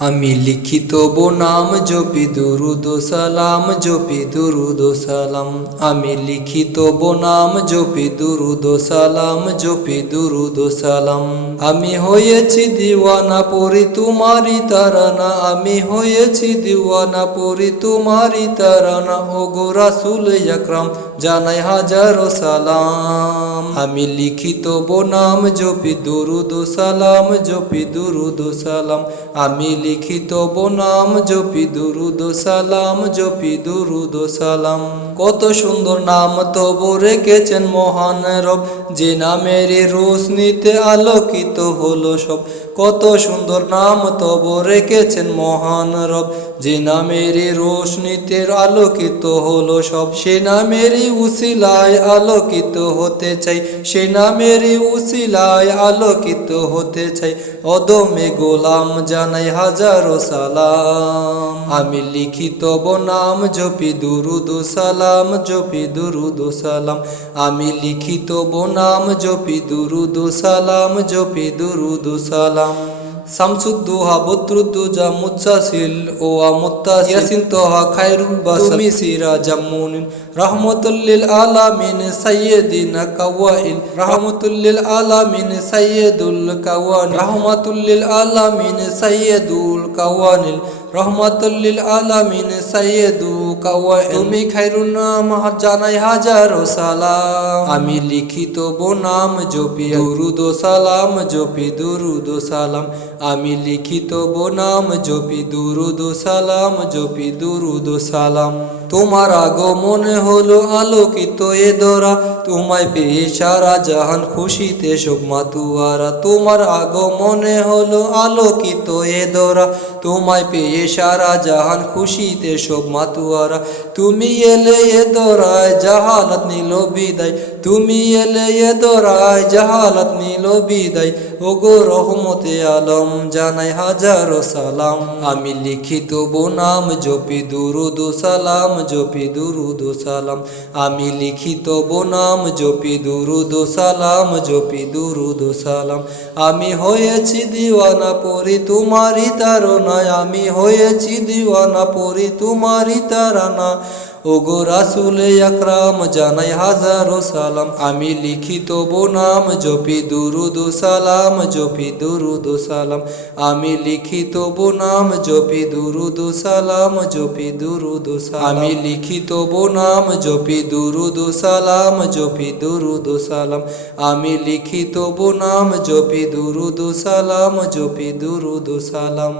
আমি লিখিত বনাম জপি দুরুদ ও সালাম জপি দুরুদ ও সালাম। আমি লিখিত বনাম জপি দুরুদ ও সালাম জপি দুরুদ ও সালাম। আমি হয়েছি দিওয়ানা পড়ি তোমারি তারানা, আমি হয়েছি দিওয়ানা পড়ি তোমারি তারানা। ওগো রাসূল আকরাম জানাই হাজারো সালাম। আমি লিখিত বনাম জপি দুরুদ ও সালাম জপি দুরুদ ও সালাম। আমি লিখিত বনাম জপি দুরুদ ও সালাম জপি দুরুদ ও সালাম। কত সুন্দর নাম তবু রেখেছেন মহান রব, যে নামের রোশনীতে আলোকিত হলো সব। কত সুন্দর নাম তবু রেখেছেন মহান রব, যে নামের রোশনীতে আলোকিত হলো সব। সে নামেরই উসিলায় আলোকিত হতে চাই, সে নামেরই উসিলায় আলোকিত হতে চাই। অদমে গোলাম জানাই হাজারো সালাম। আমি লিখিত বনাম জপি দুরুদ ও সালাম জপি দুরুদ ও সালাম। আমি লিখিত বনাম জপি দুরুদ ও সালাম জপি দুরুদ ও সালাম। শামসুদ্দোহা বদরুদ্দোজা মুত্তাসিল ও মুত্তাসিল ইয়াসিন তোহা খায়রুল বাসার তুমি সিরাজাম মুনির রাহমাতুল লিল আলামিন সাইয়্যিদিনা কাওয়াইল রাহমাতুল লিল আলামিন সাইয়্যিদুল কাওয়ানিল রাহমাতুল লিল আলামিন সাইয়্যিদুল কাওয়ানিল রাহমাতুল লিল আলামিন সাইয়্যিদু কাওয়াইল। তুমি খায়রুন নাম জানাই হাজারো সালাম। আমি লিখিত বনাম জপি দুরুদ ও সালাম জপি দুরুদ ও সালাম। আমি লিখিত বনাম জপি দুরুদ ও সালাম জপি দুরুদ ও সালাম। তোমার আগমনে হলো আলোকিত এ দরা, তোমায় পেয়ে সারা জাহান খুশিতে সব মাতুয়ারা। তোমার আগমনে হলো আলোকিত এ দরা, তোমায় পেয়ে সারা জাহান খুশিতে সব মাতুয়ারা। তুমি এলে এ দরায় জাহালাত নিল বিদায়, তুমি এলে এ দরায় জাহালাত নিল বিদায়। ওগো রহমতে আলম জানাই হাজারো সালাম। আমি লিখিত বনাম জপি দুরুদ ও সালাম জপি দুরুদ ও সালাম। আমি লিখিত বনাম জপি দুরুদ ও সালাম জপি দুরুদ ও সালাম। আমি হয়েছি দিওয়ানা পড়ি তোমারি তারানায়, আমি হয়েছি দিওয়ানা পড়ি তোমারি তারানা। ওগো রাসূল আকরাম জানাই হাজারো সালাম। আমি লিখিত বনাম জপি দুরুদ ও সালাম জপি দুরুদ ও সালাম। আমি লিখিত বনাম জপি দুরুদ ও সালাম জপি দুরুদ ও সালাম। আমি লিখিত বনাম জপি দুরুদ ও সালাম জপি দুরুদ ও সালাম। আমি লিখিত বনাম জপি দুরুদ ও সালাম জপি দুরুদ ও সালাম।